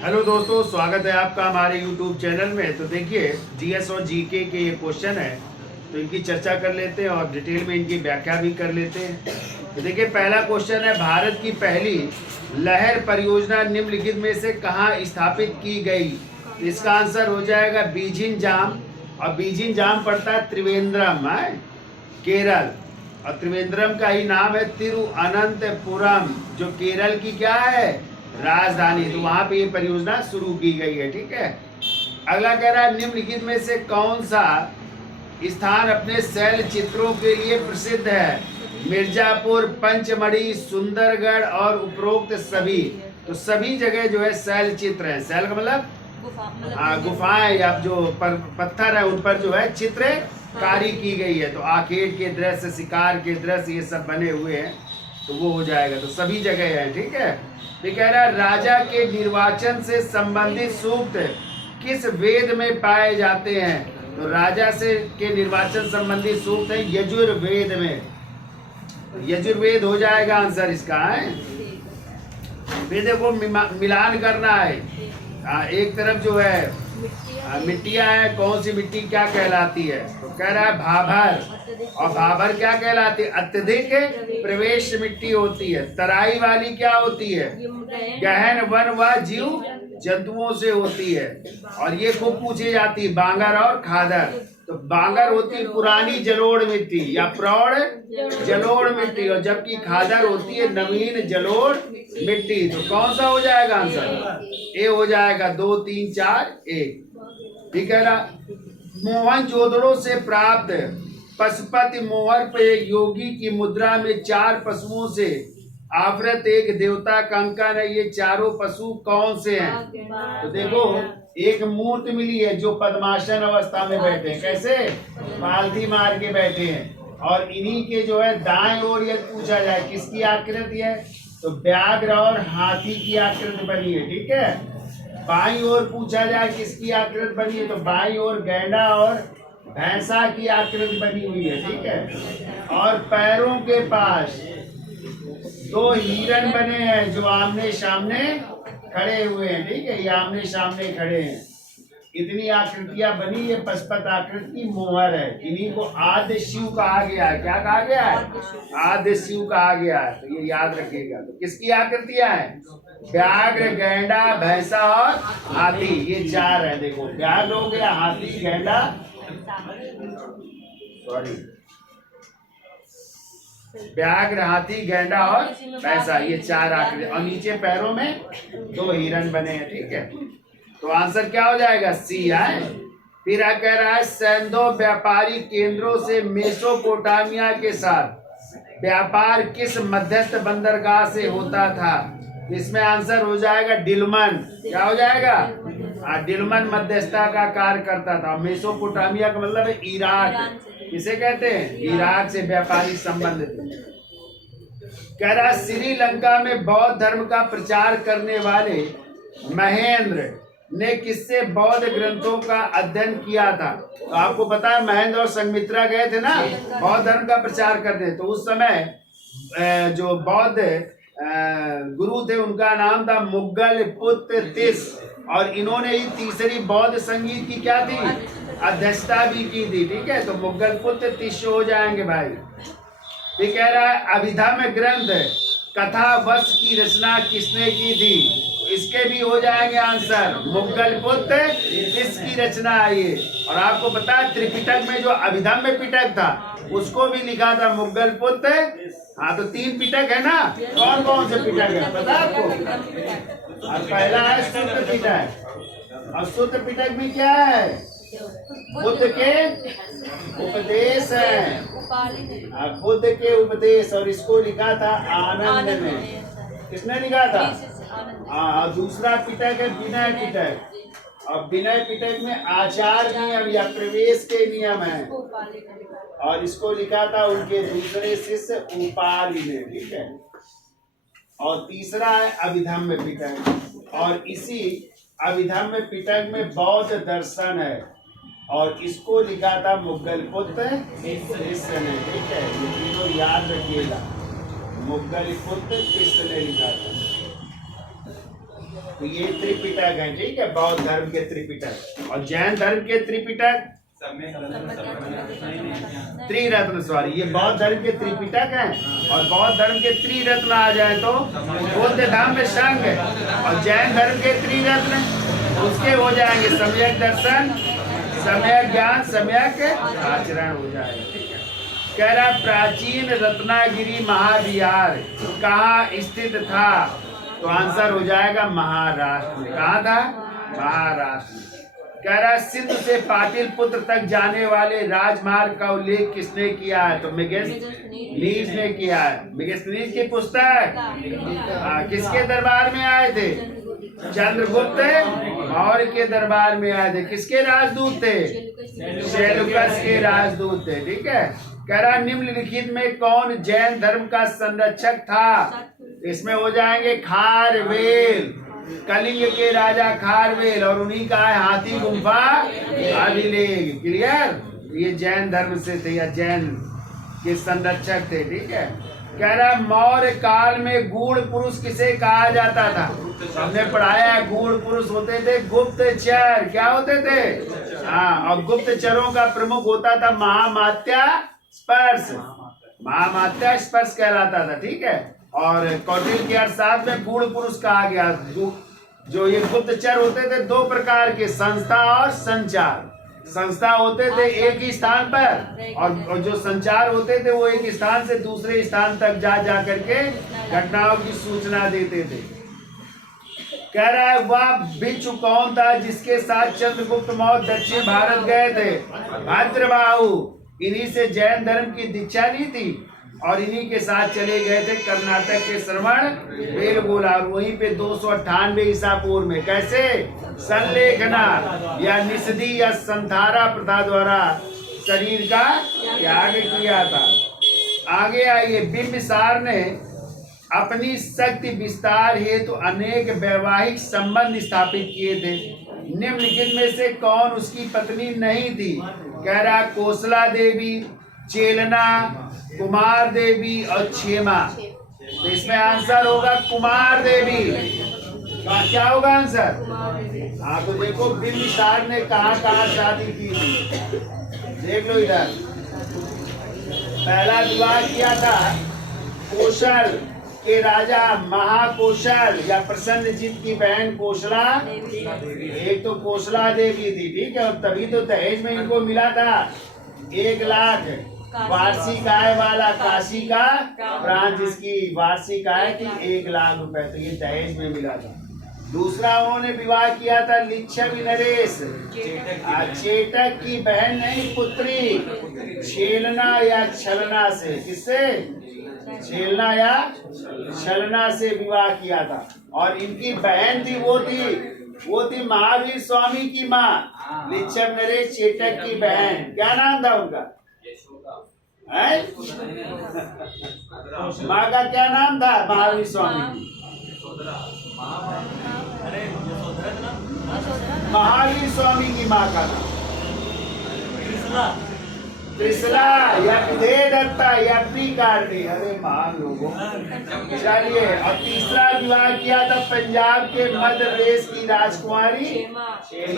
Hello दोस्तों, स्वागत है आपका हमारे YouTube चैनल में। तो देखिए, जीएस और जीके के ये क्वेश्चन है, तो इनकी चर्चा कर लेते हैं और डिटेल में इनकी व्याख्या भी कर लेते हैं। तो देखिए, पहला क्वेश्चन है, भारत की पहली लहर परियोजना निम्नलिखित में से कहाँ स्थापित की गई? तो इसका आंसर हो जाएगा बीजिंग जाम। और बीजिंग जाम पड़ता है त्रिवेंद्रम है, केरल। और त्रिवेंद्रम का ही नाम है तिरुअनंतपुरम, जो केरल की क्या है, राजधानी। तो वहां पे ये परियोजना शुरू की गई है। ठीक है। अगला कह रहा है, निम्नलिखित में से कौन सा स्थान अपने शैल चित्रों के लिए प्रसिद्ध है? मिर्जापुर, पंचमढ़ी, सुंदरगढ़ और उपरोक्त सभी। तो सभी जगह जो है शैल चित्र है। शैल का मतलब गुफाएं या जो पत्थर है उन पर जो है चित्रकारी की गई है। तो आखेट के दृश्य, शिकार के दृश्य, ये सब बने हुए हैं, तो वो हो जाएगा। तो सभी जगह है। ठीक है। ये कह रहा है, राजा के निर्वाचन से संबंधित सूक्त किस वेद में पाए जाते हैं? तो राजा से के निर्वाचन संबंधी सूक्त है यजुर्वेद में। यजुर्वेद हो जाएगा आंसर इसका है। वेदों को मिलान करना है। एक तरफ जो है मिट्टियां हैं, कौन सी मिट्टी क्या कहलाती है? तो कह रहा है भाभर। और भाभर क्या कहलाती है? अत्यधिक प्रवेश मिट्टी होती है। तराई वाली क्या होती है? गहन वन व जीव जंतुओं से होती है। और ये खूब पूछी जाती है, बांगर और खादर। तो बांगर होती है पुरानी जलोढ़ मिट्टी या प्रौढ़ जलोढ़ मिट्टी, और जबकि खादर होती है नवीन जलोढ़ मिट्टी। तो कौन सा हो जाएगा आंसर? ए हो जाएगा। 2, 3, 4, 1। ठीक है ना। मोहनजोदड़ो से प्राप्त पशुपति मोहर पर एक योगी की मुद्रा में 4 पशुओं से आवृत एक देवता का अंकन है। ये चारों पशु कौन से हैं? तो देखो, एक मूर्ति मिली है जो पद्मासन अवस्था में बैठे हैं। कैसे? पालथी मार के बैठे हैं। और इन्हीं के जो है दाएं ओर यदि पूछा जाए किसकी आकृति है, तो व्याघ्र और हाथी की आकृति बनी है। ठीक है। बाईं ओर पूछा जाए किसकी आकृति बनी है, तो बाईं ओर गैंडा और भैंसा की आकृति बनी हुई है। ठीक है। और पैरों के पास 2 हिरण बने हैं जो आमने सामने खड़े हुए हैं। ठीक है। ये आमने सामने खड़े हैं। इतनी आकृतियां बनी, ये पशुपत आकृति मोहर है। इन्हीं को आद्य शिव कहा गया है। क्या कहा गया है? आद्य शिव कहा गया है। तो ये याद रखिएगा। तो किसकी आकृतियां हैं? व्याघ्र, गैंडा, भैंसा और हाथी। ये 4 है। देखो, व्याघ्र हो गया, हाथी, गैंडा, व्याघ्र, हाथी, गैंडा और भैंसा, ये 4 आकृति। और नीचे पैरों में 2 हिरण बने हैं। ठीक है। तो आंसर क्या हो जाएगा? सी है। फिर कह रहा है, सैंधो व्यापारी केंद्रों से मेसोपोटामिया के साथ व्यापार किस मध्यस्थ बंदरगाह से होता था? इसमें आंसर हो जाएगा डिलमन। क्या हो जाएगा? डिलमन मध्यस्थता का कार्य करता था। मेसोपोटामिया का मतलब है इराक। किसे कहते हैं? इराक से व्यापारिक संबंध थे। कह रहा, श्रीलंका में बौद्ध धर्म का प्रचार करने वाले महेंद्र ने किससे बौद्ध ग्रंथों का अध्ययन किया था? तो आपको पता है, महेंद्र और संघमित्रा गए थे ना बौद्ध धर्म का प्रचार करने। तो उस समय जो बौद्ध गुरु थे उनका नाम था मुगल पुत्र तिस। और इन्होंने ही तीसरी बौद्ध संगीत की क्या थी? अध्यक्षता भी की थी। ठीक है। तो मुगल पुत्र तिस हो जाएंगे भाई। ये कह रहा है, अभिधम ग्रंथ कथा वश की रचना किसने की थी? इसके भी हो जाएंगे आंसर। मुगल पुत्र इसकी रचना है ये। और आपको पता है, त्रिपिटक में जो अभिधम्य पिटक था उसको भी लिखा था मुगल पुत्र। हाँ, तो 3 पिटक है ना। कौन कौन से पिटक है पता है आपको? और पहला है शुद्ध पिटक। और शुद्ध पिटक भी क्या है? बुद्ध के उपदेश है। बुद्ध के उपदेश। और इसको लिखा था आनंद ने। किसने लिखा था? हाँ। दूसरा पिटक है विनय पिटक। और विनय पिटक में आचार नियम या प्रवेश के नियम है। और इसको लिखा था उनके दूसरे शिष्य उपाली ने। ठीक है। और तीसरा है अभिधम्य पिटक। और इसी अभिधम्य पिटक में बौद्ध दर्शन है। और इसको लिखा था मुगल पुत्र तिस ने। ठीक है। ये तीनों याद रखिएगा। मुगल पुत्र तिस ने लिखा था। तो ये त्रिपिटक है, ठीक है, बौद्ध धर्म के त्रिपिटक। और जैन धर्म के त्रिपिटक त्रिरत्न, सॉरी, ये बौद्ध धर्म के त्रिपिटक हैं। और बौद्ध धर्म के त्रिरत्न आ जाए तो बौद्ध धर्म संघ, और जैन धर्म के त्रिरत्न उसके हो जाएंगे सम्यक दर्शन, सम्यक ज्ञान, सम्यक आचरण हो जाएगा। कह रहा प्राचीन रत्नागिरी महाविहार कहाँ स्थित था? तो आंसर हो जाएगा महाराष्ट्र में। कहाँ था? महाराष्ट्र में। कह रहा सिंध से पाटलिपुत्र तक जाने वाले राजमार्ग का उल्लेख किसने किया है? तो मेगस्थनीज ने किया है। मेगस्थनीज की पुस्तक किसके दरबार में आए थे? चंद्रगुप्त मौर्य के दरबार में आए थे। किसके राजदूत थे? सेल्यूकस के राजदूत थे, ठीक है। कह रहा निम्नलिखित में कौन जैन धर्म का संरक्षक था? इसमें हो जाएंगे खारवेल, कलिंग के राजा खारवेल, और उन्हीं का है हाथी गुम्फा अभिलेख। क्लियर? ये जैन धर्म से थे या जैन के संरक्षक थे, ठीक है। कह रहा मौर्य काल में गूढ़ पुरुष किसे कहा जाता था? हमने पढ़ाया है, गूढ़ पुरुष होते थे गुप्तचर। क्या होते थे? हाँ, और गुप्तचरों का प्रमुख होता था महामात्या स्पर्श। महामात्या स्पर्श कहलाता था, ठीक है। और कौटिल्य के अर्थशास्त्र में गूढ़ पुरुष कहा गया। जो ये गुप्तचर होते थे दो प्रकार के, संस्था और संचार। संस्था होते थे एक ही स्थान पर, और जो संचार होते थे वो एक स्थान से दूसरे स्थान तक जा करके घटनाओं की सूचना देते थे। कह रहा है वह भिक्षु कौन था जिसके साथ चंद्रगुप्त मौर्य दक्षिण भारत गए थे? भद्रबाहु। इन्हीं से जैन धर्म की दीक्षा ली थी और इन्हीं के साथ चले गए थे कर्नाटक के श्रवण बेलगोला। और वहीं पे 298 ईसा पूर्व में कैसे संलेखना या निषदी या संथारा प्रथा द्वारा शरीर का त्याग किया था। आगे आइए, बिंबिसार ने अपनी शक्ति विस्तार हेतु अनेक वैवाहिक संबंध स्थापित किए थे। निम्नलिखित में से कौन उसकी पत्नी नहीं थी? कह रहा कोसला देवी, चेलना, कुमार देवी और क्षेमा। तो इसमें आंसर होगा कुमार देवी। क्या होगा आंसर? हाँ, तो देखो बिंबिसार ने कहाँ शादी की थी, देख लो इधर। पहला विवाह किया था कौशल के राजा महाकौशल या प्रसन्नजीत की बहन कौशला। एक तो कौशला देवी थी, ठीक है। और तभी तो दहेज में इनको मिला था 1 लाख वार्षिक आय वाला काशी का प्राण, जिसकी वार्षिक आय थी 1 लाख रुपए। तो ये दहेज में मिला था। दूसरा उन्होंने विवाह किया था लिच्छवी नरेश, चेटक की बहन नहीं पुत्री, छेलना या छलना से। किससे? छेलना या छलना से विवाह किया था। और इनकी बहन थी, वो थी महावीर स्वामी की माँ, लिच्छव नरेश चेटक की बहन। क्या नाम था उनका? माँ का क्या नाम था महावीर स्वामी? महावीर स्वामी की माँ का नाम त्रिशला या विधेयदत्ता या प्रिकार्ति। अरे महान लोगों, चलिए। और तीसरा विवाह किया था पंजाब के मध्य प्रदेश की राजकुमारी।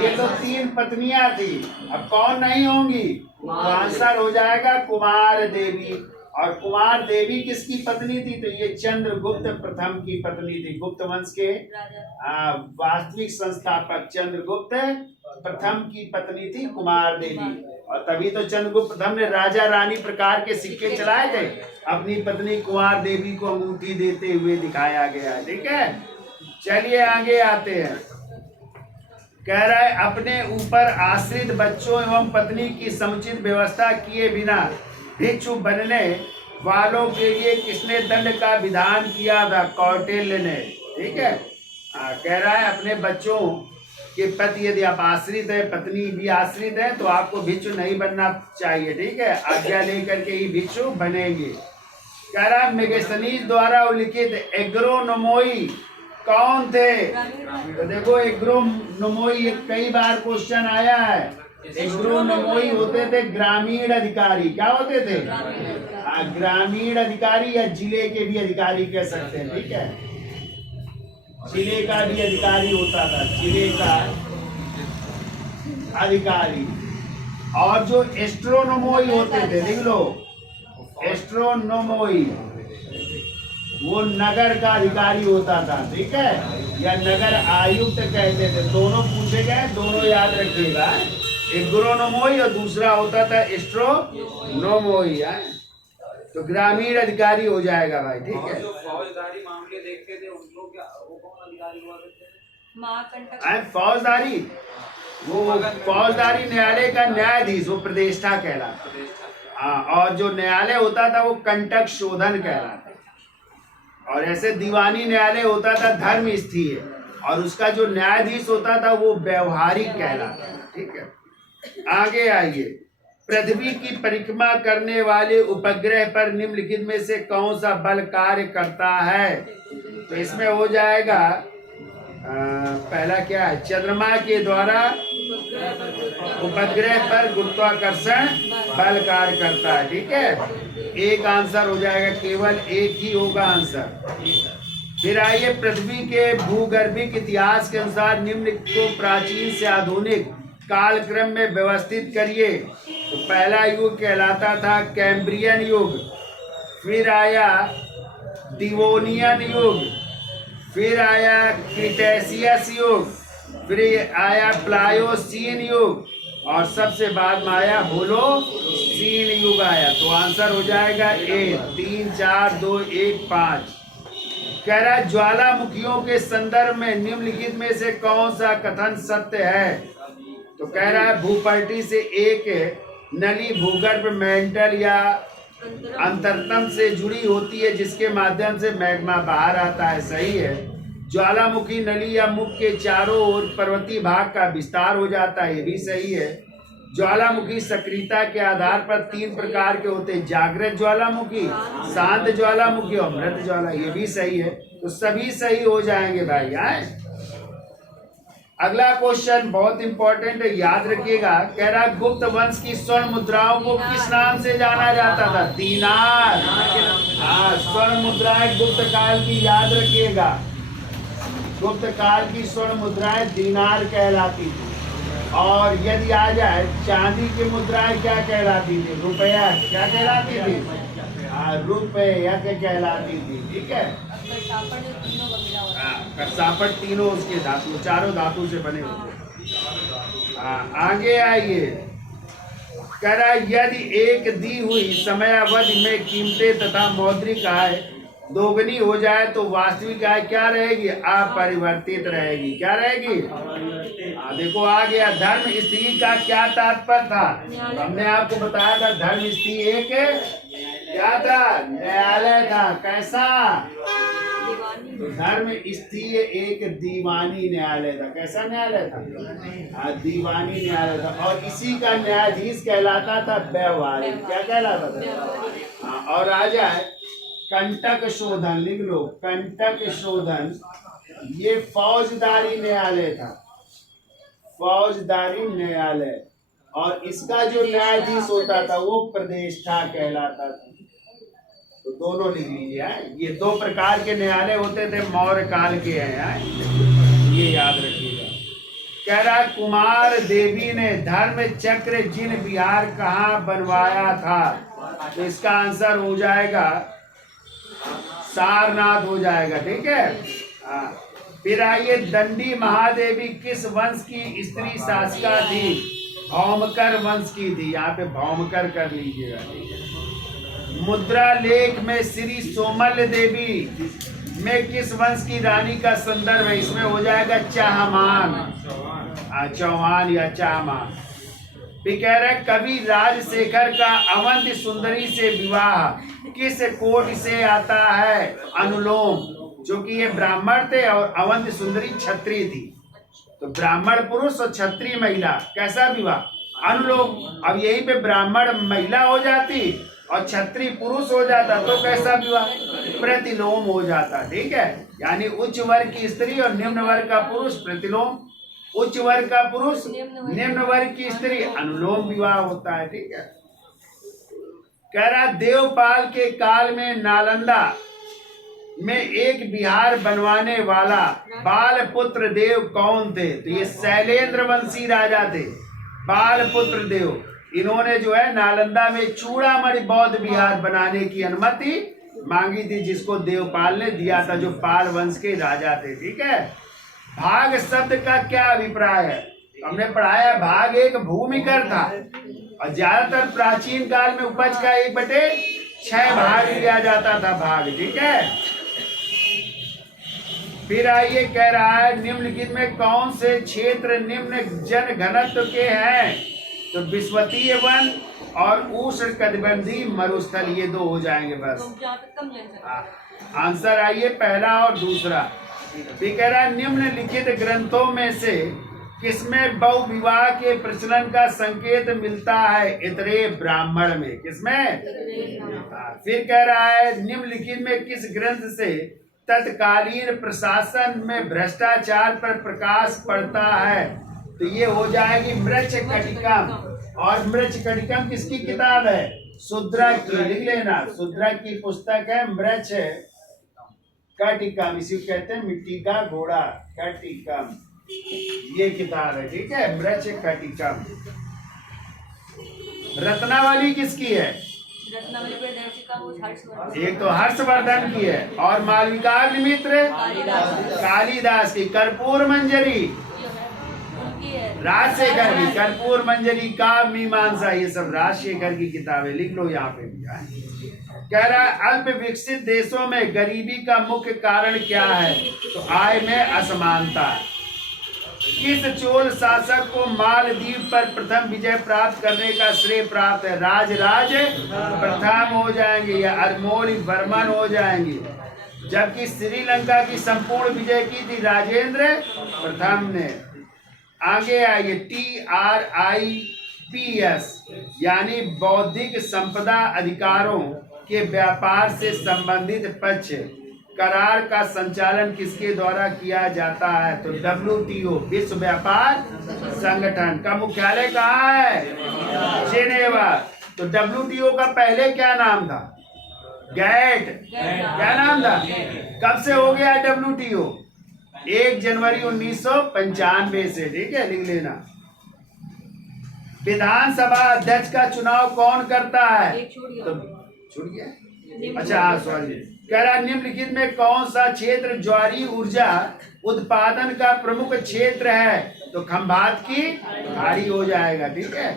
ये तो 3 पत्नियां थी, अब कौन नहीं होंगी? तो आंसर हो जाएगा कुमार देवी। और कुमार देवी किसकी पत्नी थी? तो ये चंद्रगुप्त प्रथम की पत्नी थी। गुप्त वंश के वास्तविक संस्थापक चंद्रगुप्त प्रथम की पत्नी थी कुमार देवी। और तभी तो चंद्रगुप्त प्रथम ने राजा रानी प्रकार के सिक्के चलाए थे। अपनी पत्नी कुमार देवी को अंगूठी देते हुए दिखाया गया है, ठीक है। चलिए आगे आते हैं। कह रहा है अपने ऊपर आश्रित बच्चों एवं पत्नी की समुचित व्यवस्था किए बिना भिक्षु बनने वालों के लिए किसने दंड का विधान किया था? कौटिल्य ने, ठीक है। कह रहा है अपने बच्चों के प्रति यदि आप आश्रित है, पत्नी भी आश्रित है, तो आपको भिक्षु नहीं बनना चाहिए, ठीक है। आज्ञा लेकर के ही भिक्षु बनेंगे। कह रहा है मेगस्थनीज द्वारा उल्लिखित एग्रोनोमोई कौन थे? तो देखो एग्रोनोमोई कई बार क्वेश्चन आया है। एग्रोनोमोई होते थे ग्रामीण अधिकारी। क्या होते थे? ग्रामीण अधिकारी या जिले के भी अधिकारी कह सकते हैं, ठीक है। जिले का भी अधिकारी होता था, जिले का अधिकारी। और जो एस्ट्रोनोमोई होते थे, देख लो, एस्ट्रोनोमोई वो नगर का अधिकारी होता था, ठीक है, या नगर आयुक्त कहते थे। दोनों पूछे गए, दोनों याद रखिएगा। एक ग्रोनोमोई और दूसरा होता था एस्ट्रोनोमोई है। तो ग्रामीण अधिकारी हो जाएगा भाई, ठीक है। जो फौजदारी मामले देखते थे उन लोग क्या, वो कौन अधिकारी हुआ करते थे? फौजदारी, वो फौजदारी न्यायालय का न्यायाधीश, वो प्रतिष्ठा कहलाता। हाँ, और जो न्यायालय होता था वो कंटक शोधन कहलाता। और ऐसे दीवानी न्यायालय होता था धर्म स्थीय, और उसका जो न्यायाधीश होता था वो व्यवहारिक कहलाता था, ठीक है। आगे आइए, पृथ्वी की परिक्रमा करने वाले उपग्रह पर निम्नलिखित में से कौन सा बल कार्य करता है? तो इसमें हो जाएगा पहला क्या है, चंद्रमा के द्वारा उपग्रह पर गुरुत्वाकर्षण बल कार्य करता है, ठीक है। एक आंसर हो जाएगा, केवल एक ही होगा आंसर। फिर आइए, पृथ्वी के भूगर्भिक इतिहास के अनुसार निम्न को प्राचीन से आधुनिक कालक्रम में व्यवस्थित करिए। तो पहला युग कहलाता था कैम्ब्रियन युग, फिर आया डिवोनियन युग, फिर आया क्रिटेशियस युग, फिर आया प्लायोसीन युग, और सबसे बाद में आया होलोसीन युग आया। तो आंसर हो जाएगा ए, 3 4 2 1 5। कह रहा है ज्वालामुखियों के संदर्भ में निम्नलिखित में से कौन सा कथन सत्य है? तो कह रहा है भूपल्टी से एक नली भूगर्भ मेंटल या अंतरतम से जुड़ी होती है, जिसके माध्यम से मैग्मा बाहर आता है, सही है। ज्वालामुखी नली या मुख के चारों ओर पर्वतीय भाग का विस्तार हो जाता है, ये भी सही है। ज्वालामुखी सक्रियता के आधार पर 3 प्रकार के होते हैं, जागृत ज्वालामुखी, शांत ज्वालामुखी और मृत ज्वाला, ये भी सही है। तो सभी सही हो जाएंगे भाई। आए अगला क्वेश्चन बहुत इंपॉर्टेंट है, याद रखिएगा। कह रहा गुप्त वंश की स्वर्ण मुद्राओं को किस नाम से जाना जाता था? दीनार। हाँ, स्वर्ण मुद्राएं गुप्त काल की, याद रखिएगा, गुप्त काल की स्वर्ण मुद्राएं दीनार कहलाती थी। और यदि आ जाए चांदी की मुद्राएं क्या कहलाती थी? रुपया। क्या कहलाती थी? हाँ, रुपया क्या कहलाती थी, ठीक है। करसापट तीनों उसके धातु, चारों धातु से बने होते। आगे आइए, कह रहा यदि एक दी हुई समयावधि में कीमतें तथा मौद्रिक आय दोगुनी हो जाए तो वास्तविक आय क्या रहेगी? अपरिवर्तित रहेगी। क्या रहेगी? देखो आ गया, धर्म स्त्री का क्या तात्पर्य था? हमने आपको बताया था धर्म स्त्री एक क्या था? न्यायालय था। कैसा? धर्म स्त्री एक दीवानी न्यायालय था। कैसा न्यायालय था? दीवानी न्यायालय था। और इसी का न्यायाधीश कहलाता था व्यवहारिक। क्या कहलाता था? और आ जाए कंटक शोधन, लिख लो, कंटक शोधन, ये फौजदारी न्यायालय था, फौजदारी न्यायालय। और इसका जो न्यायाधीश होता था वो प्रतिष्ठा कहलाता था। तो दोनों लिख लीजिए। ये 2 प्रकार के न्यायालय होते थे, मौर्य काल के हैं, ये याद रखिएगा। कह रहा कुमार देवी ने धर्म चक्र जिन विहार कहाँ बनवाया था? तो इसका आंसर हो जाएगा सारनाथ हो जाएगा, ठीक है। फिर आइए, दंडी महादेवी किस वंश की स्त्री शासिका थी? भौमकर वंश की थी। यहाँ पे भौमकर कर लीजिएगा। मुद्रा लेख में श्री सोमल देवी में किस वंश की रानी का संदर्भ है? इसमें हो जाएगा चाहमान, चौहान या चाहमान। फिर कह रहे कवि राजशेखर का अवंती सुंदरी से विवाह किस कोट से आता है? अनुलोम, जो कि ये ब्राह्मण थे और अवंती सुंदरी क्षत्रिय थी। तो ब्राह्मण पुरुष और क्षत्रिय महिला, कैसा विवाह? अनुलोम। अब यहीं पे ब्राह्मण महिला हो जाती और क्षत्रिय पुरुष हो जाता तो कैसा विवाह? प्रतिलोम हो जाता, ठीक है। यानी उच्च वर्ग की स्त्री और निम्न वर्ग का पुरुष प्रतिलोम, उच्च वर्ग का पुरुष निम्न वर्ग की स्त्री अनुलोम विवाह होता है, ठीक है। कह रहा देवपाल के काल में नालंदा में एक विहार बनवाने वाला बाल पुत्र देव कौन थे? तो ये शैलेंद्र वंशी राजा थे, बाल पुत्र देव। इन्होंने जो है नालंदा में चूड़ामणि बौद्ध विहार बनाने की अनुमति मांगी थी, जिसको देवपाल ने दिया था, जो पाल वंश के राजा थे। ठीक है। भाग शब्द का क्या अभिप्राय है? हमने पढ़ाया है, भाग एक भूमिकर था और ज्यादातर प्राचीन काल में उपज का 1/6 भाग लिया जाता था भाग। ठीक है। फिर आइए, कह रहा है निम्नलिखित में कौन से क्षेत्र निम्न जन घनत्व के हैं? तो विश्वतीय वन और उष्णकटिबंधीय मरुस्थल, ये 2 हो जाएंगे बस। आंसर आइए पहला और दूसरा। फिर कह रहा है निम्नलिखित ग्रंथों में से किसमें बहुविवाह के प्रचलन का संकेत मिलता है? इतरे ब्राह्मण में। किसमें? फिर कह रहा है निम्नलिखित में किस ग्रंथ से तत्कालीन प्रशासन में भ्रष्टाचार पर प्रकाश पड़ता है? तो ये हो जाएगी मृच्छकटिकम। और मृच्छकटिकम किसकी किताब है? शूद्रक की। लिख लेना, शूद्रक की पुस्तक है मृच्छकटिकम। इसी को कहते हैं मिट्टी का घोड़ा, कटिकम, ये किताब है। ठीक है, मृच्छकटिकम। रत्नावली किसकी है? एक तो हर्षवर्धन की है और मालविकाग्निमित्र कालिदास की। कर्पूर मंजरी राजशेखर की। कर्पूर मंजरी का मीमांसा, ये सब राजशेखर की किताबें। लिख लो यहाँ पे भी। कह रहा है अल्प विकसित देशों में गरीबी का मुख्य कारण क्या है? तो आय में असमानता। किस चोल शासक को मालदीव पर प्रथम विजय प्राप्त करने का श्रेय प्राप्त है? राजराज प्रथम हो जाएंगे या अरमोरी वर्मन हो जाएंगे। जबकि श्रीलंका की संपूर्ण विजय की थी राजेंद्र प्रथम ने। आगे आइए, TRIPS यानी बौद्धिक संपदा अधिकारों के व्यापार से संबंधित पक्ष करार का संचालन किसके द्वारा किया जाता है? तो WTO विश्व व्यापार संगठन का मुख्यालय कहाँ है? जेनेवा। तो WTO का पहले क्या नाम था? गैट। क्या नाम था? कब से हो गया WTO? 1 जनवरी 1995 से। ठीक है, लिख लेना। विधानसभा अध्यक्ष का चुनाव कौन करता है? तो छूट गया। अच्छा सॉरी। कह रहा निम्नलिखित में कौन सा क्षेत्र ज्वारी ऊर्जा उत्पादन का प्रमुख क्षेत्र है? तो खंभात की खाड़ी हो जाएगा। ठीक है।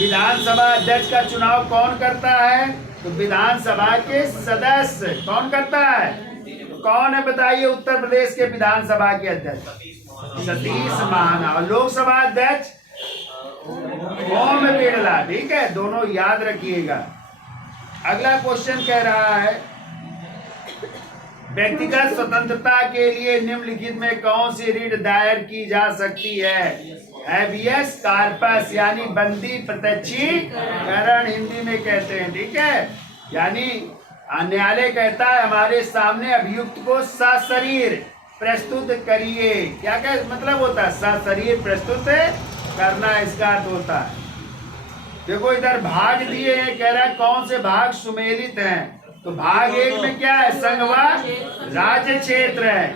विधानसभा अध्यक्ष का चुनाव कौन करता है? तो विधानसभा के सदस्य। कौन करता है? कौन है बताइए? उत्तर प्रदेश के विधानसभा के अध्यक्ष सतीश महाना। और लोकसभा अध्यक्ष ओम बिरला। ठीक है, दोनों याद रखिएगा। अगला क्वेश्चन कह रहा है व्यक्तिगत स्वतंत्रता के लिए निम्नलिखित में कौन सी रिट दायर की जा सकती है? हैबियस कार्पस यानी बंदी प्रत्यक्षीकरण हिंदी में कहते हैं। ठीक है, यानी न्यायालय कहता है हमारे सामने अभियुक्त को सशरीर प्रस्तुत करिए। क्या क्या मतलब होता है? सशरीर प्रस्तुत करना, इसका अर्थ होता है। देखो इधर भाग दिए हैं, कह रहा है कौन से भाग सुमेलित हैं? तो भाग 1 में क्या है? संघ व राज्य क्षेत्र है।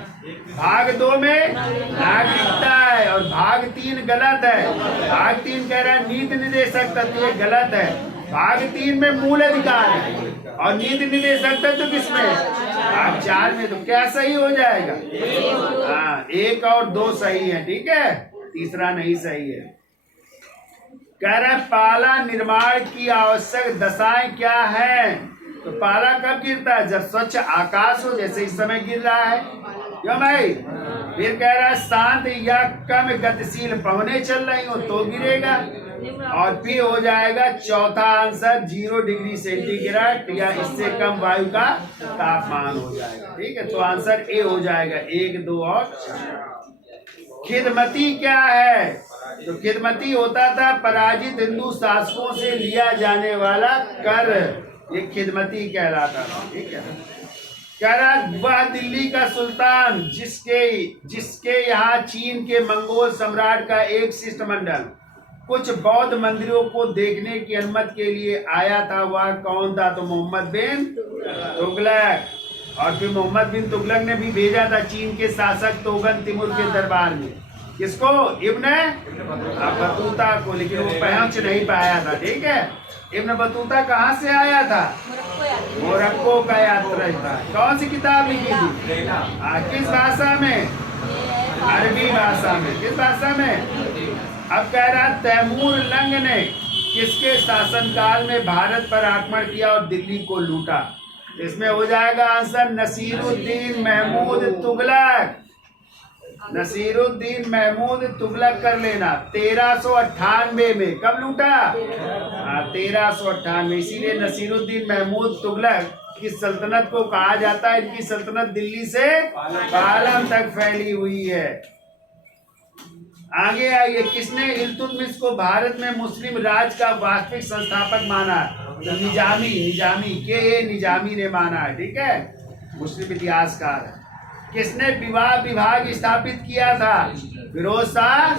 भाग 2 में नागरिकता है और भाग 3 गलत है। भाग 3 कह रहा है नीति निर्देशक तत्व, ये गलत है। भाग 3 में मूल अधिकार है और नीति निर्देशक तत्व किसमें? भाग 4 में। तो क्या सही हो जाएगा? हाँ, 1 और 2 सही है। ठीक है, तीसरा नहीं सही है। कह रहा है पाला निर्माण की आवश्यक दशाएं क्या है? तो पाला कब गिरता है? जब स्वच्छ आकाश हो, जैसे इस समय गिर रहा है। क्यों भाई? फिर कह रहा है शांत या कम गतिशील पवनें चल रही हो तो गिरेगा। और फिर हो जाएगा चौथा आंसर 0 डिग्री सेंटीग्रेड या इससे कम वायु का तापमान हो जाएगा। ठीक है, तो आंसर ए हो जाएगा। 1, 2 और 4। खिदमती क्या है? तो खिदमती होता था पराजित हिंदू शासकों से लिया जाने वाला कर, ये खिदमती कहलाता था। ठीक है। कह रहा वह दिल्ली का सुल्तान जिसके यहाँ चीन के मंगोल सम्राट का एक शिष्टमंडल कुछ बौद्ध मंदिरों को देखने की अनुमति के लिए आया था, वह कौन था? तो मोहम्मद बिन तुगलक। और फिर मोहम्मद बिन तुगलक ने भी भेजा था चीन के शासक तोगन तिमुर के दरबार में, किसको? इब्न बतूता को, लेकिन वो पहुंच नहीं पाया था। ठीक है, इब्न बतूता कहाँ से आया था? मोरक्को का यात्री था। कौन सी किताब लिखी थी? किस भाषा में? अरबी भाषा में। किस भाषा में? अब कह रहा तैमूर लंग ने किसके शासनकाल में भारत पर आक्रमण किया और दिल्ली को लूटा? इसमें हो जाएगा आंसर नसीरुद्दीन महमूद तुगलक। नसीरुद्दीन महमूद तुगलक कर लेना। 1398 में। कब लूटा? 1398। इसीलिए नसीरुद्दीन महमूद तुगलक की सल्तनत को कहा जाता है, इनकी सल्तनत दिल्ली से पालम तक फैली हुई है। आगे आइए, किसने इल्तुतमिश को भारत में मुस्लिम राज का वास्तविक संस्थापक माना? निजामी ने माना है। ठीक है, मुस्लिम इतिहासकार। किसने विवाह विभाग स्थापित किया था? फिरोज शाह।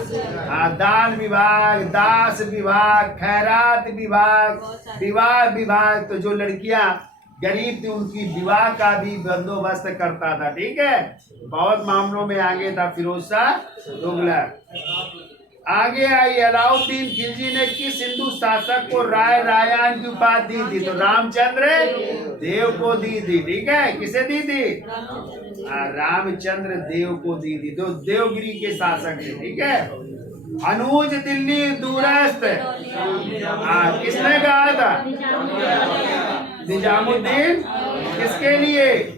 दान विभाग, दास विभाग, खैरात विभाग, विवाह विभाग। तो जो लड़कियां गरीब थी उनकी विवाह का भी बंदोबस्त करता था। ठीक है, बहुत मामलों में आगे था फिरोज शाह तुगलक। आगे आई, अलाउद्दीन खिलजी ने किस हिंदू शासक को राय रायान की उपाधि दी थी? तो रामचंद्र देव को दी थी। ठीक है, किसे दी थी? रामचंद्र देव को दी थी, जो देवगिरी के शासक थे। ठीक है, अनुज दिल्ली दूरस्थ किसने कहा था? निजामुद्दीन। किसके लिए?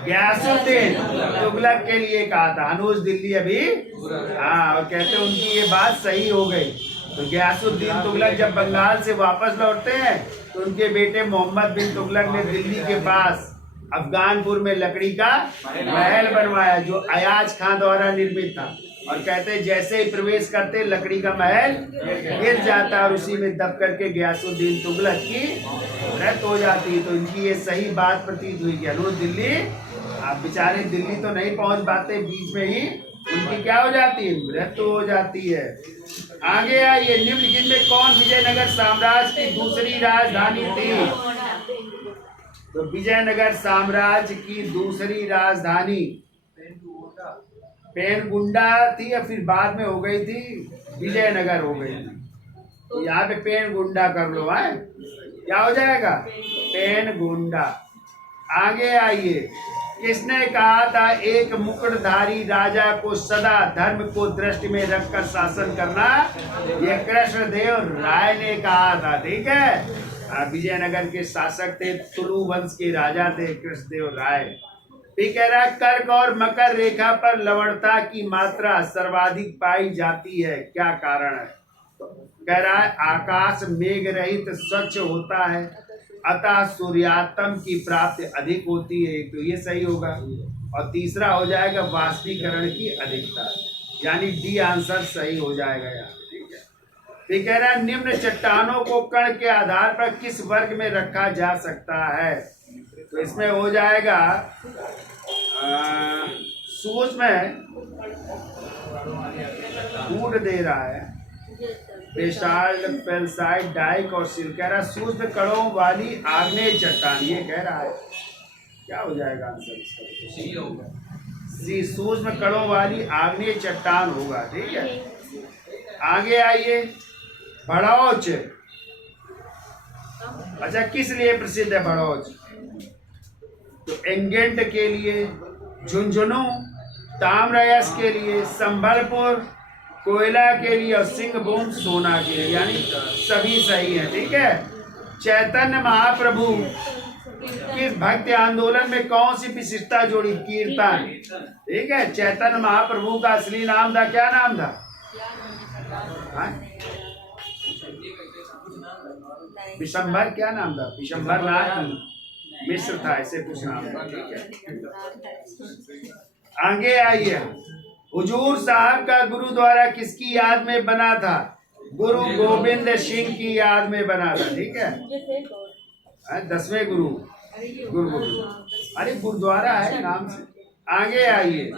गयासुद्दीन तुगलक के लिए कहा था। अनुज दिल्ली अभी और कहते हैं उनकी ये बात सही हो गई। तो गयासुद्दीन तुगलक जब बंगाल से वापस लौटते हैं तो उनके बेटे मोहम्मद बिन तुगलक ने दिल्ली के पास अफगानपुर में लकड़ी का महल बनवाया, जो अयाज खां द्वारा निर्मित था। और कहते हैं जैसे ही प्रवेश करते लकड़ी का महल गिर जाता और उसी में दब करके गयासुद्दीन तुगलक की मृत्यु हो जाती। तो इनकी ये सही बात प्रतीत हुई कि अनुज दिल्ली, आप बेचारे दिल्ली तो नहीं पहुंच पाते, बीच में ही उनकी क्या हो जाती है? मृत्यु हो जाती है। आगे आइए, निम्नलिखित में कौन विजयनगर साम्राज्य की दूसरी राजधानी थी? तो विजयनगर साम्राज्य की दूसरी राजधानी पेनगुंडा थी या फिर बाद में हो गई थी? विजयनगर हो गई थी। तो यहाँ पे पेनगुंडा कर लो है, क्या हो जाएगा? पेनगुंडा। आगे आइए, किसने कहा था एक मुकुटधारी राजा को सदा धर्म को दृष्टि में रखकर शासन करना? ये कृष्णदेव राय ने कहा था। ठीक है, विजयनगर के शासक थे, तुलु वंश के राजा थे कृष्णदेव राय। भी कह रहा है कर्क और मकर रेखा पर लवणता की मात्रा सर्वाधिक पाई जाती है, क्या कारण है? कह रहा है आकाश मेघ रहित स्वच्छ होता है, अतः सूर्यातम की प्राप्ति अधिक होती है। तो ये सही होगा। और तीसरा हो जाएगा वाष्पीकरण की अधिकता, यानी डी आंसर सही हो जाएगा यार। ठीक है, ये कह रहा है निम्न चट्टानों को कण के आधार पर किस वर्ग में रखा जा सकता है? तो इसमें हो जाएगा सूक्ष्म फूड दे रहा है, बेसाल्ट, फेल्साइट, डाइक और सिल। कह रहा है सूक्ष्म कणों वाली आग्नेय चट्टान, ये कह रहा है। क्या हो जाएगा आंसर इसका? सी होगा। सी, सूक्ष्म कणों वाली आग्नेय चट्टान होगा। ठीक है, आगे आइए, भड़ौच। अच्छा, किस लिए प्रसिद्ध है भड़ौच? तो एंगेंट के लिए, झुंझुनू, ताम्रयश के लिए, संबलपुर, कोयला के लिए और सिंहभूम सोना के लिए, यानी सभी सही है। ठीक है, चैतन्य महाप्रभु किस भक्ति आंदोलन में कौन सी विशिष्टता जोड़ी? कीर्तन। ठीक है, चैतन्य महाप्रभु का असली नाम था, क्या नाम था? विशंभर, क्या नाम था? विशंभर नाथ मिश्र था, ऐसे कुछ नाम था। ठीक है, आगे आइए, हुजूर साहब का गुरुद्वारा किसकी याद में बना था? गुरु गोविंद सिंह की याद में बना था। ठीक है, 10वें गुरु गुरु गोविंद, अरे गुरुद्वारा है नाम से। आगे आइए,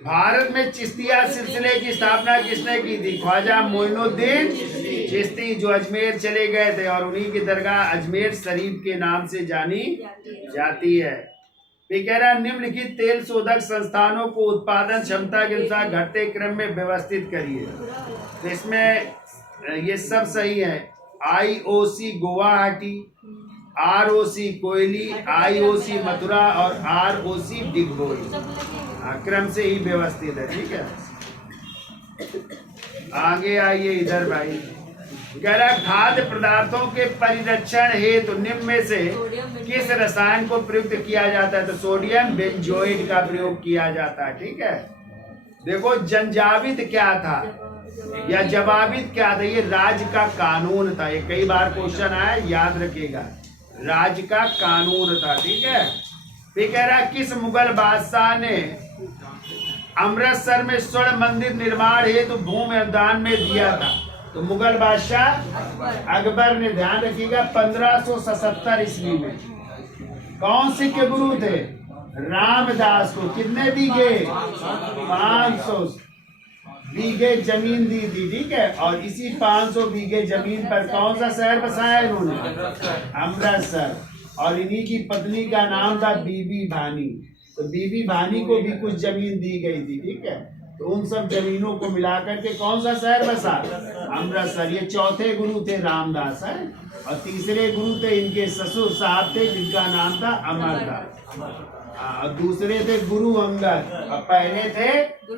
भारत में चिश्तिया सिलसिले की स्थापना किसने की थी? ख्वाजा मोइनुद्दीन चिश्ती, जो अजमेर चले गए थे और उन्हीं की दरगाह अजमेर शरीफ के नाम से जानी जाती है। ये कह रहा है निम्नलिखित तेल शोधक संस्थानों को उत्पादन क्षमता के अनुसार घटते क्रम में व्यवस्थित करिए। तो इसमें ये सब सही है। IOC गुवाहाटी, ROC कोयली, IOC मथुरा और ROC डिगबोई, क्रम से ही व्यवस्थित है। ठीक है, आगे आइए इधर भाई। कह रहा खाद्य पदार्थों के परिरक्षण हेतु निम्न में से किस रसायन को प्रयुक्त किया जाता है? तो सोडियम बेंजोइड का प्रयोग किया जाता है। ठीक है, देखो जंजावित क्या था या जवाबित क्या था? ये राज्य का कानून था। ये कई बार क्वेश्चन आया, याद रखिएगा, राज्य का कानून था। ठीक है, फिर कह रहा किस मुगल बादशाह ने अमृतसर में स्वर्ण मंदिर निर्माण हेतु भूमि अनुदान में दिया था? तो मुगल बादशाह अकबर ने, ध्यान रखिएगा, 1577 ईस्वी में। कौन से के गुरु थे? रामदास को। कितने बीघे? 500 बीघे जमीन दी थी। ठीक है, और इसी 500 बीघे जमीन पर कौन सा शहर बसाया इन्होंने? अमृतसर। और इन्हीं की पत्नी का नाम था बीबी भानी। तो बीबी भानी को भी कुछ जमीन दी गई थी। ठीक है, तो उन सब जमीनों को मिलाकर के कौन सा शहर बसा? अमृतसर। ये चौथे गुरु थे रामदास है, और तीसरे गुरु थे इनके ससुर साहब थे जिनका नाम था अमरदास, और दूसरे थे गुरु अंगद, और पहले थे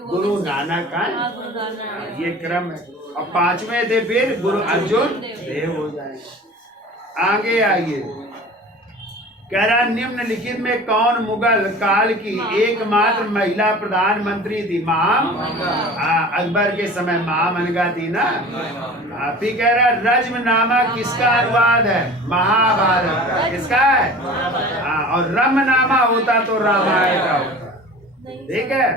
गुरु नानक। ये क्रम है। और पांचवें थे फिर गुरु अर्जुन देव हो जाएंगे। आगे आइए। कह रहा निम्नलिखित में कौन मुगल काल की एकमात्र महिला प्रधानमंत्री थी? अकबर के समय महामनगा थी ना। फिर कह रहा रज्मनामा किसका अनुवाद है? महाभारत का। किसका है? और रम्यनामा होता तो रामायण का होता। ठीक है,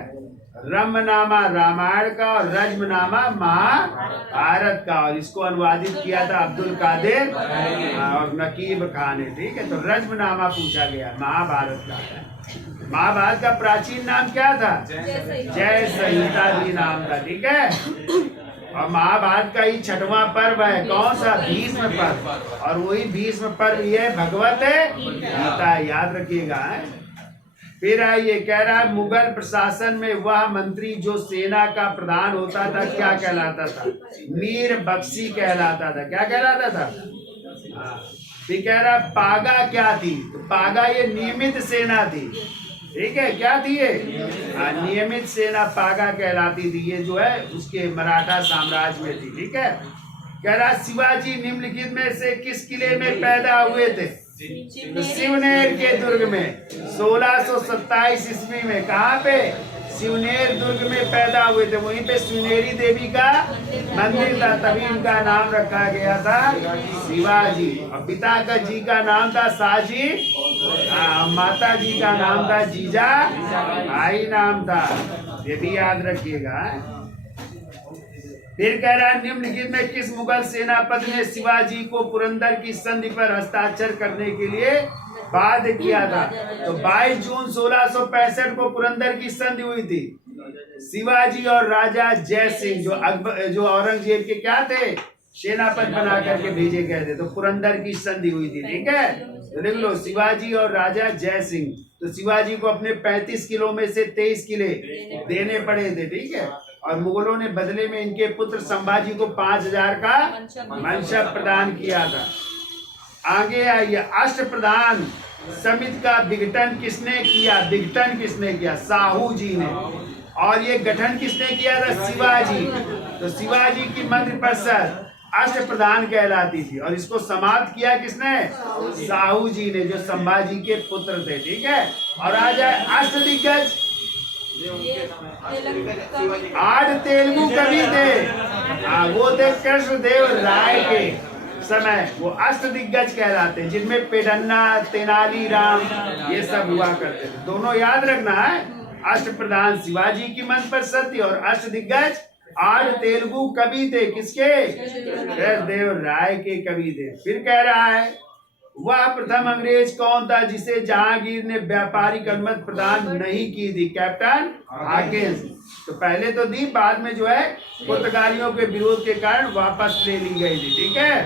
रम्यनामा रामायण का और रज्मनामा महाभारत का, और इसको अनुवादित किया था अब्दुल कादिर और नकीब खान ने। ठीक है, तो रज्मनामा पूछा गया, महाभारत का। महाभारत का प्राचीन नाम क्या था? जय संहिता भी नाम था। ठीक है, और महाभारत का ही 6वां पर्व है। कौन सा? भीष्म पर्व। और वही भीष्म पर्व ये भगवत गीता, याद रखिएगा। फिर आइए, कह रहा है मुगल प्रशासन में वह मंत्री जो सेना का प्रधान होता था क्या कहलाता था? मीर बख्शी कहलाता था। क्या कहलाता था? फिर कह रहा पागा क्या थी? तो पागा ये नियमित सेना थी। ठीक है, क्या थी ये? नियमित सेना पागा कहलाती थी। ये जो है उसके मराठा साम्राज्य में थी। ठीक है, कह रहा शिवाजी निम्नलिखित में से किस किले में पैदा हुए थे? तो शिवनेर के दुर्ग में 1627 ईस्वी में। कहाँ पे? शिवनेर दुर्ग में पैदा हुए थे। वहीं पे शिवनेरी देवी का मंदिर था, तभी इनका नाम रखा गया था शिवाजी। और पिता का जी का नाम था साजी, माता जी का नाम था जीजा भाई नाम था। ये भी याद रखिएगा। फिर कह रहा है निम्नलिखित में किस मुगल सेनापति ने शिवाजी को पुरंदर की संधि पर हस्ताक्षर करने के लिए बाध्य किया था? तो 22 जून 1665 को पुरंदर की संधि हुई थी। शिवाजी और राजा जय सिंह जो औरंगजेब के क्या थे? सेनापति बना करके भेजे गए थे। तो पुरंदर की संधि हुई थी। ठीक है, तो देख लो, शिवाजी और राजा जय सिंह। तो शिवाजी को अपने 35 किलो में से 23 किले देने पड़े थे। ठीक है, और मुगलों ने बदले में इनके पुत्र संभाजी को 5000 का मनशब प्रदान किया था। आगे आइए, अष्ट प्रधान समिति का विघटन किसने किया? विघटन किसने किया? साहू जी ने। और ये गठन किसने किया था? शिवाजी। तो शिवाजी की मंत्रिपरिषद अष्ट प्रधान कहलाती थी, और इसको समाप्त किया किसने? साहू जी ने, जो संभाजी के पुत्र थे। ठीक है, और आ जाए अष्ट दिग्गज। 8 तेलुगु कवि थे। वो थे कृष्णदेव राय के समय। वो अष्ट दिग्गज कहलाते, जिनमें पेडन्ना, तेनाली राम ये सब हुआ करते थे। दोनों याद रखना है। अष्ट प्रधान शिवाजी की मंत्रिपरिषद थी, और अष्ट दिग्गज 8 तेलुगु कवि थे। किसके? कृष्णदेव राय के कवि थे। फिर कह रहा है वह प्रथम अंग्रेज कौन था जिसे जहांगीर ने व्यापारिक अनुमति प्रदान नहीं की थी? Captain Hawkins. तो पहले तो दी, बाद में जो है पुर्तगालियों के विरोध के कारण वापस ले ली गई थी। ठीक है,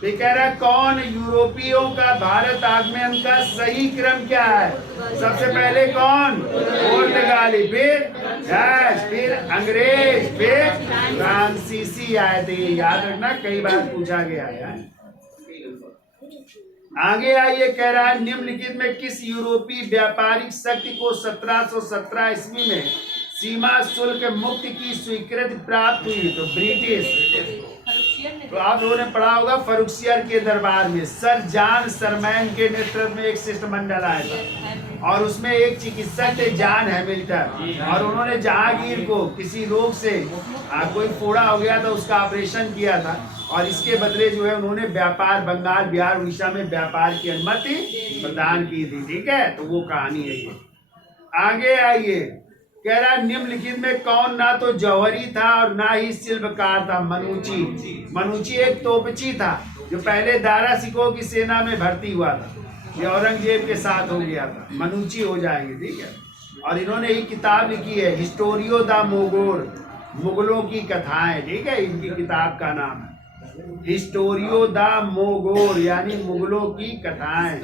तो कह रहा है कौन यूरोपियों का भारत आगमन का सही क्रम क्या है? सबसे पहले कौन? पुर्तगाली, फिर अंग्रेज, फिर फ्रांसीसी आए थे। याद रखना, कई बार पूछा गया है। आगे आइए, कह रहा है निम्नलिखित में किस यूरोपीय व्यापारिक शक्ति को 1717 ईस्वी में सीमा शुल्क मुक्ति की स्वीकृति प्राप्त हुई? तो ब्रिटिश। तो आप लोगों ने पढ़ा होगा फरुखसियर के दरबार में सर जॉन सरमैन के नेतृत्व में एक शिष्टमंडल आया था और उसमें एक चिकित्सक थे जॉन हैमिल्टन, और उन्होंने जहांगीर को किसी रोग से कोई फोड़ा हो गया था, उसका ऑपरेशन किया था, और इसके बदले जो है उन्होंने व्यापार बंगाल, बिहार, उड़ीसा में व्यापार की अनुमति प्रदान की थी। ठीक है, तो वो कहानी है ये। आगे आइए, कह रहा निम्नलिखित में कौन ना तो जौहरी था और ना ही शिल्पकार था? मनुची। मनुची एक तोपची था जो पहले दारा सिकोह की सेना में भर्ती हुआ था, ये औरंगजेब के साथ हो गया था। मनुची हो जाएंगे। ठीक है, और इन्होंने एक किताब लिखी है हिस्टोरियो दा मोगोर, मुगलों की कथाएं। ठीक है, इनकी किताब का नाम है हिस्टोरियो दा मोगोर, यानी मुगलों की कथाएं।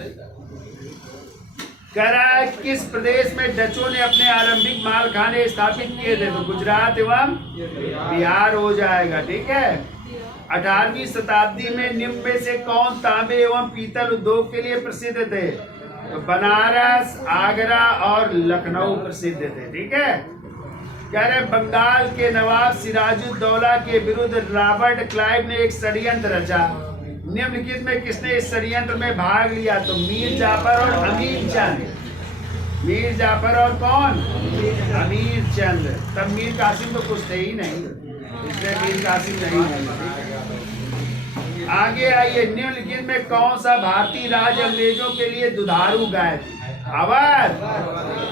कह रहा है किस प्रदेश में डचों ने अपने आरंभिक मालखाने स्थापित किए थे? तो गुजरात एवं बिहार हो जाएगा। ठीक है, 18वीं शताब्दी में निम्न में से कौन तांबे एवं पीतल उद्योग के लिए प्रसिद्ध थे? तो बनारस, आगरा और लखनऊ प्रसिद्ध थे। ठीक है, कह रहे बंगाल के नवाब सिराजुद्दौला के विरुद्ध रॉबर्ट क्लाइव ने एक षड्यंत्र रचा। निम्नलिखित में किसने इस षड्यंत्र में भाग लिया? तो मीर जाफर और अमीर चंद। मीर जाफर और कौन? अमीर चंद। तब मीर कासिम तो कुछ थे ही नहीं, इसलिए मीर कासिम नहीं है। आगे आइए, निम्नलिखित में कौन सा भारतीय राज अंग्रेजों के लिए दुधारू गाय थी? अवध।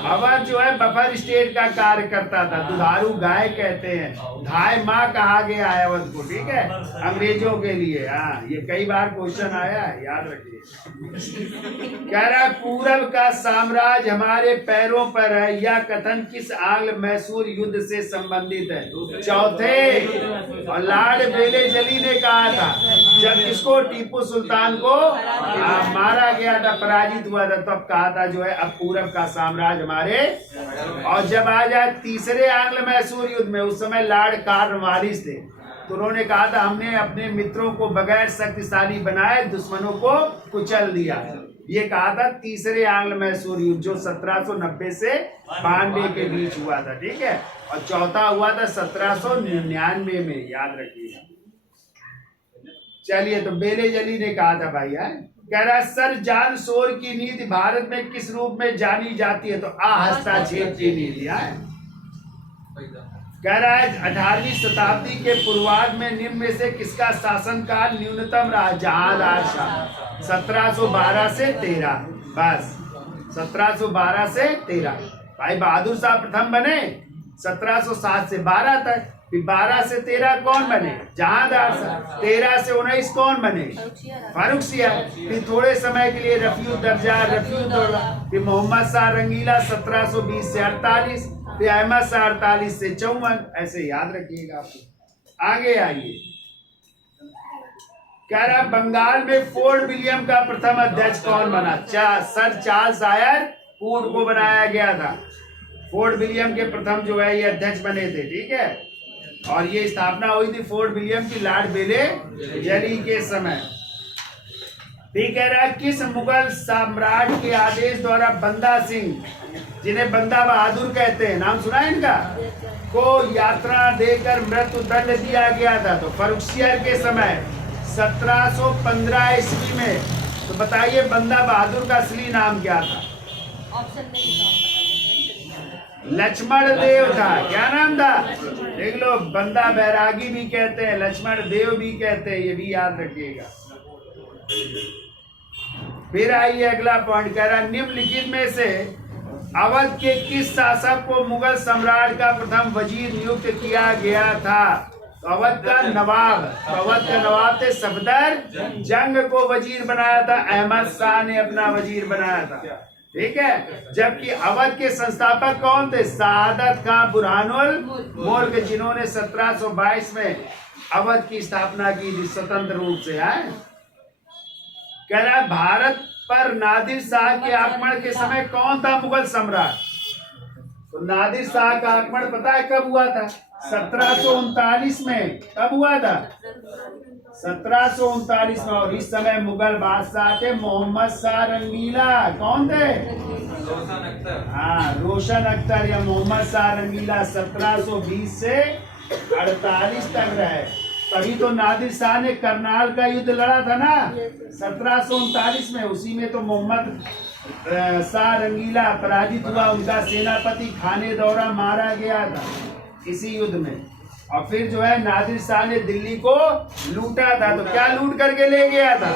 अवध जो है बफर स्टेट का कार्य करता था, दुधारू गाय कहते हैं, धाय माँ कहा गया है अवध को। ठीक है, अंग्रेजों के लिए। हाँ, ये कई बार क्वेश्चन आया है, याद रखिए। कह रहा पूरब का साम्राज्य हमारे पैरों पर है, यह कथन किस आंग्ल मैसूर युद्ध से संबंधित है? चौथे। और लॉर्ड बेलेजली ने कहा था जब किसको? टीपू सुल्तान को मारा गया था, पराजित हुआ था, तब कहा था जो है अब पूरब का साम्राज्य हमारे। और जब आ जाए तीसरे आंग्ल मैसूर युद्ध में, उस समय लॉर्ड कॉर्नवालिस थे, तो उन्होंने कहा था हमने अपने मित्रों को बगैर शक्तिशाली बनाए दुश्मनों को कुचल दिया। ये कहा था तीसरे आंग्ल मैसूर युद्ध, जो 1790 से 92 के बीच हुआ था। ठीक है, और चौथा हुआ था 1799 में, याद रखिएगा। चलिए, तो बेलेजली ने कहा था भाई है। कह रहा सर जॉन शोर की नीति भारत में किस रूप में जानी जाती है? तो हस्तक्षेप की नीति है। कह रहा है 18वीं शताब्दी के पूर्वार्ध में निम्न में से किसका शासनकाल न्यूनतम रहा? जहांदार शाह। 1712 से 13, बस 1712 से 13। भाई बहादुर शाह प्रथम बने 1707 से 12 तक, फिर 12 से 13 कौन बने? जहांदार शाह। 13 से 19 कौन बने? फारुखसियर। फिर थोड़े समय के लिए रफीउद्दर्जा, रफीउद्दौला, फिर मोहम्मद शाह रंगीला 1720 से 48, फिर अहमद शाह 48 से 54। ऐसे याद रखिएगा आपको। आगे आइए, कह रहा बंगाल में फोर्ट विलियम का प्रथम अध्यक्ष कौन बना? सर चार्ल्स आयर वुड को बनाया गया था। फोर्ट विलियम के प्रथम जो है ये अध्यक्ष बने थे। ठीक है, और ये स्थापना हुई थी फोर्ट विलियम की लॉर्ड बेलेजली के समय। ठीक कह रहा है किस मुगल सम्राट के आदेश द्वारा बंदा सिंह, जिन्हें बंदा बहादुर कहते हैं, नाम सुना है इनका, को यात्रा देकर मृत्यु दंड दिया गया था? तो फरुखसियर के समय 1715 ईस्वी में। तो बताइए बंदा बहादुर का असली नाम क्या था? लक्ष्मण देव था। क्या नाम था? देख लो, बंदा बैरागी भी कहते हैं, लक्ष्मण देव भी कहते हैं, ये भी याद रखिएगा। फिर आइए अगला पॉइंट, कह रहा निम्नलिखित में से अवध के किस शासक को मुगल सम्राट का प्रथम वजीर नियुक्त किया गया था? तो अवध का नवाब थे सफदर जंग को वजीर बनाया था, अहमद शाह ने अपना वजीर बनाया था, ठीक है। जबकि अवध के संस्थापक कौन थे? सआदत खां बुरहानुल मुल्क, जिन्होंने 1722 में अवध की स्थापना की थी स्वतंत्र रूप से। है कह रहा है भारत पर नादिर शाह के आक्रमण के समय कौन था मुगल सम्राट? तो नादिर शाह का आक्रमण पता है कब हुआ था? 1739 में। कब हुआ था? 1739 में। और इस समय मुगल बादशाह थे मोहम्मद शाह रंगीला। कौन थे? रोशन अख्तर। हाँ, रोशन अख्तर या मोहम्मद शाह रंगीला 1720 से 48 तक रहे। तभी तो नादिर शाह ने करनाल का युद्ध लड़ा था ना 1739 में। उसी में तो मोहम्मद शाह रंगीला पराजित हुआ, उनका सेनापति खाने दौरा मारा गया था इसी युद्ध में। और फिर जो है नादिर शाह ने दिल्ली को लूटा था। तो क्या लूट करके ले गया था?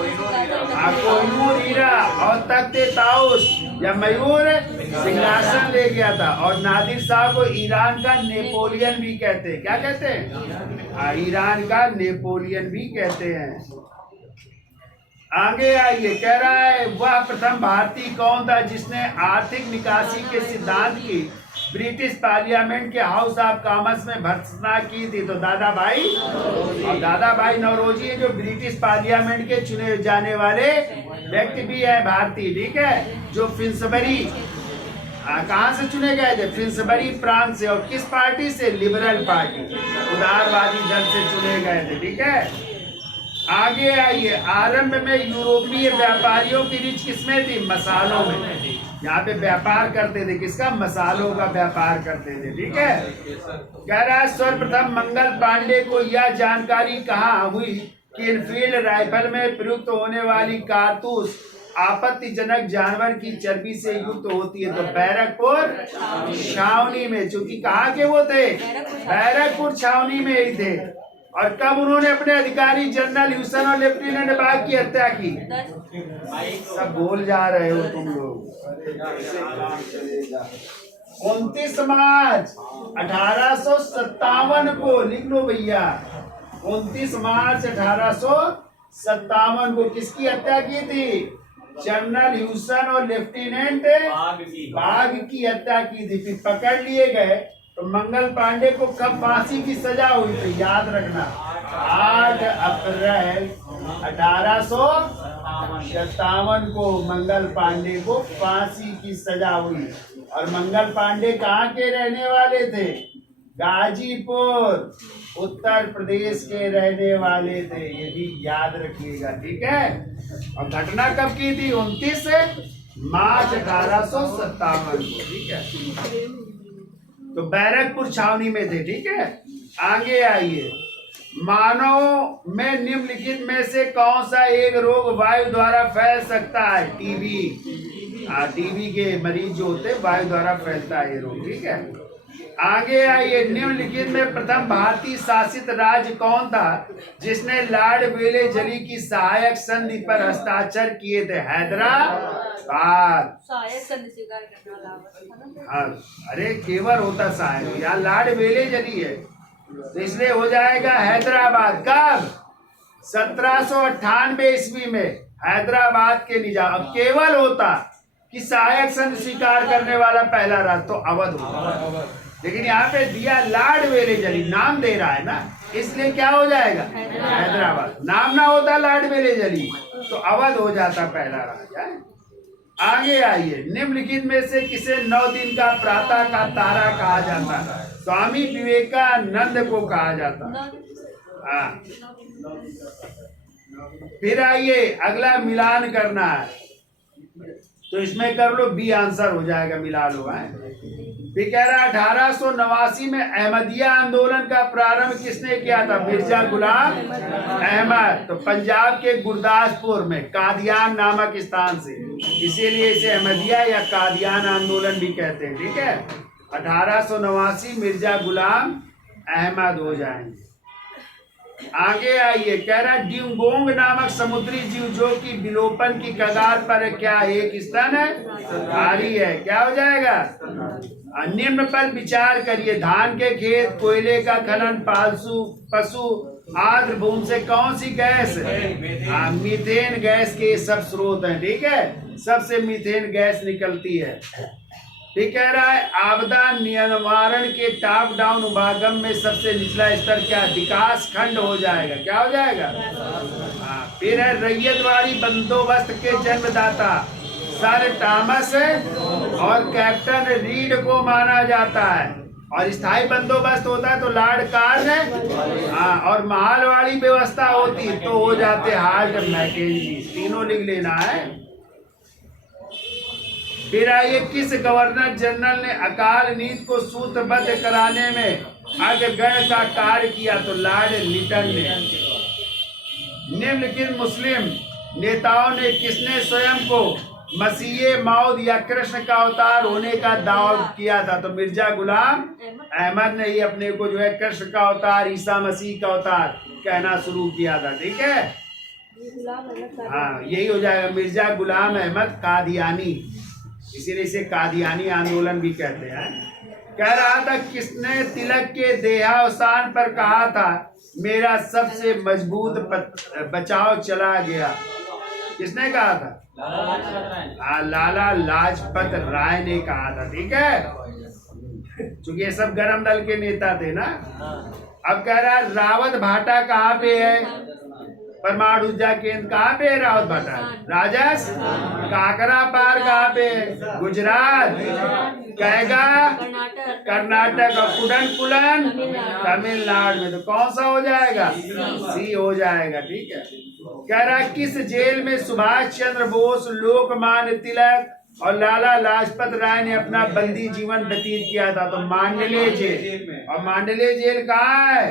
कोहिनूर हीरा और तख्ते ताउस या मयूर सिंहासन ले गया था। और नादिर शाह को ईरान का नेपोलियन भी कहते हैं। क्या कहते हैं? ईरान का नेपोलियन भी कहते हैं। आगे आइए, कह रहा है वह प्रथम भारतीय कौन था जिसने आर्थिक निकासी के सिद्धांत की ब्रिटिश पार्लियामेंट के हाउस ऑफ कॉमन्स में भर्त्सना की थी? तो दादा भाई, और दादा भाई नौरोजी जो ब्रिटिश पार्लियामेंट के चुने जाने वाले व्यक्ति भी है भारतीय, ठीक है। जो फिन्सबरी कहाँ से चुने गए थे? फिन्सबरी प्रांत से। और किस पार्टी से? लिबरल पार्टी, उदारवादी दल से चुने गए थे, ठीक है। आगे आइए, आरंभ में यूरोपीय व्यापारियों की रुचि किसमें थी? मसालों में। यहाँ पे व्यापार करते थे, किसका? मसालों का व्यापार करते थे, ठीक है। कह रहा है सर्वप्रथम मंगल पांडे को यह जानकारी कहाँ हुई कि इनफील्ड राइफल में प्रयुक्त होने वाली कारतूस आपत्तिजनक जानवर की चर्बी से युक्त होती है? तो बैरकपुर छावनी में। चूंकि कहाँ के वो थे? बैरकपुर छावनी में ही थे। और कब उन्होंने अपने अधिकारी जनरल ह्यूसन और लेफ्टिनेंट बाग की हत्या की? सब भूल जा रहे हो तुम लोग। 29 मार्च 1857 को लिख लो भैया। 29 मार्च 1857 को किसकी हत्या की थी? जनरल ह्यूसन और लेफ्टिनेंट बाग की हत्या की थी। फिर पकड़ लिए गए। तो मंगल पांडे को कब फांसी की सजा हुई थी? याद रखना, 8 अप्रैल 1857 को मंगल पांडे को फांसी की सजा हुई। और मंगल पांडे कहाँ के रहने वाले थे? गाजीपुर उत्तर प्रदेश के रहने वाले थे। ये भी याद रखिएगा, ठीक है। और घटना कब की थी? 29 मार्च 1857 को, ठीक है। तो बैरकपुर छावनी में थे, ठीक है। आगे आइए, मानव में निम्नलिखित में से कौन सा एक रोग वायु द्वारा फैल सकता है? टीबी। टीबी के मरीज जो होते हैं वायु द्वारा फैलता है ये रोग, ठीक है। आगे आइए, निम्नलिखित में प्रथम भारतीय शासित राज्य कौन था जिसने लॉर्ड वेले जली की सहायक संधि पर हस्ताक्षर किए थे? हैदराबाद। सहायक संधि स्वीकार करना। हाँ, अरे केवल होता सहायक, यहाँ लॉर्ड वेले जली है तो इसलिए हो जाएगा हैदराबाद। कब? 1798 ईस्वी में हैदराबाद के निजाम। अब केवल होता कि सहायक संधि स्वीकार करने वाला पहला राज्य तो अवध होता, लेकिन यहाँ पे दिया लॉर्ड वेले जली, नाम दे रहा है ना, इसलिए क्या हो जाएगा? हैदराबाद। नाम ना होता लॉर्ड वेले जली तो अवध हो जाता पहला राज्य। आगे आइए, निम्नलिखित में से किसे 9 दिन का प्रातः का तारा कहा जाता है? स्वामी विवेकानंद को कहा जाता है। हाँ, फिर आइए अगला मिलान करना है, तो इसमें कर लो, बी आंसर हो जाएगा, मिला लो। फिर कह रहा 1889 में अहमदिया आंदोलन का प्रारंभ किसने किया था? मिर्जा गुलाम अहमद। तो पंजाब के गुरदासपुर में कादियान नामक स्थान से, इसीलिए इसे अहमदिया या कादियान आंदोलन भी कहते हैं, ठीक है। 1889 मिर्जा गुलाम अहमद हो जाएंगे। आगे आइए, कह रहा है ड्यूगोंग नामक समुद्री जीव जो कि विलोपन की कगार पर है, क्या एक स्तन है? धारी है। क्या हो जाएगा? निम्न पर विचार करिए, धान के खेत, कोयले का खनन, पालतू पशु आर्द्र भूमि से कौन सी गैस है? मीथेन गैस के सब स्रोत हैं। ठीक है, सबसे मीथेन गैस निकलती है। ठीक कह रहा है, आपदा निवारण के टॉप डाउन उपागम में सबसे निचला स्तर क्या? विकास खंड हो जाएगा। क्या हो जाएगा? हाँ। फिर है रैयतवाड़ी बंदोबस्त के जन्मदाता सर टॉमस और कैप्टन रीड को माना जाता है, और स्थायी बंदोबस्त होता है तो लॉर्ड कार्न, हाँ, और महालवाड़ी व्यवस्था होती तो हो जाते हार्ट मैकेंजी। तीनों लिख लेना है। फिर आइए, किस गवर्नर जनरल ने अकाल नीति को सूत्रबद्ध कराने में अग्रगण्य का कार्य किया? तो लॉर्ड लिटन ने। निम्नलिखित मुस्लिम नेताओं ने किसने स्वयं को मसीह मौद या कृष्ण का अवतार होने का दावा किया था? तो मिर्जा गुलाम अहमद ने ही अपने को जो है कृष्ण का अवतार, ईसा मसीह का अवतार कहना शुरू किया था। ठीक है, हाँ, यही हो जाएगा, मिर्जा गुलाम अहमद कादियानी, इसीलिए इसे कादियानी आंदोलन भी कहते हैं। कह रहा था किसने तिलक के देहावसान पर कहा था मेरा सबसे मजबूत बचाव चला गया? किसने कहा था? लाला लाजपत राय ने कहा था। ठीक है, क्योंकि ये सब गरम दल के नेता थे ना। अब कह रहा है रावत भाटा कहाँ पे है? परमाणु ऊर्जा केंद्र कहाँ पे है? रावत भाटा राजस्थान। काकरा पार कहाँ पे है? गुजरात। कैगा कर्नाटक। और कुडनकुलन तमिलनाडु में। तो कौन सा हो जाएगा? सी हो जाएगा। ठीक है, कह रहा है किस जेल में सुभाष चंद्र बोस, लोकमान्य तिलक और लाला लाजपत राय ने अपना बंदी जीवन व्यतीत किया था? तो मांडले जेल। और मांडले जेल कहाँ है?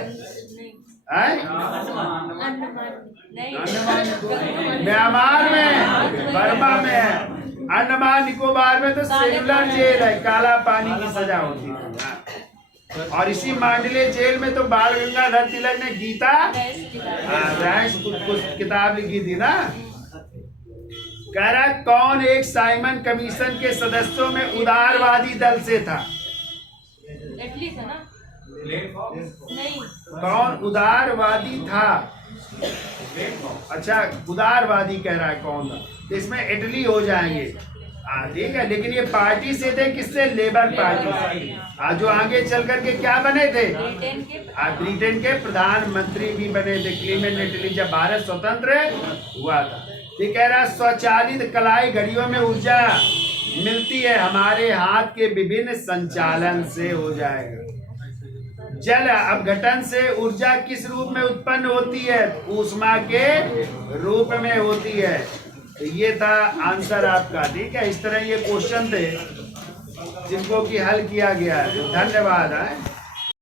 म्यांमार में, बर्मा में है। अंडमान निकोबार में तो सेलुलर जेल है, काला पानी की सजा होती है। और इसी मांडले जेल में तो बाल गंगाधर तिलक ने गीता किताब लिखी थी ना। कह रहा कौन एक साइमन कमीशन के सदस्यों में उदारवादी दल से था? नहीं। कौन उदारवादी था? अच्छा, उदारवादी कह रहा है कौन था? तो इसमें इटली हो जाएंगे। ठीक है, लेकिन ये पार्टी से थे, किससे? लेबर पार्टी से। जो आगे चल करके क्या बने थे? ब्रिटेन के प्रधानमंत्री भी बने थे क्लीमेंट इटली, जब भारत स्वतंत्र हुआ था। ये कह रहा स्वचालित कलाई घड़ियों में ऊर्जा मिलती है हमारे हाथ के विभिन्न संचालन से। हो जाएगा। जल अपघटन से ऊर्जा किस रूप में उत्पन्न होती है? ऊष्मा के रूप में होती है। तो ये था आंसर आपका। ठीक है, इस तरह ये क्वेश्चन थे जिनको कि हल किया गया है। धन्यवाद है।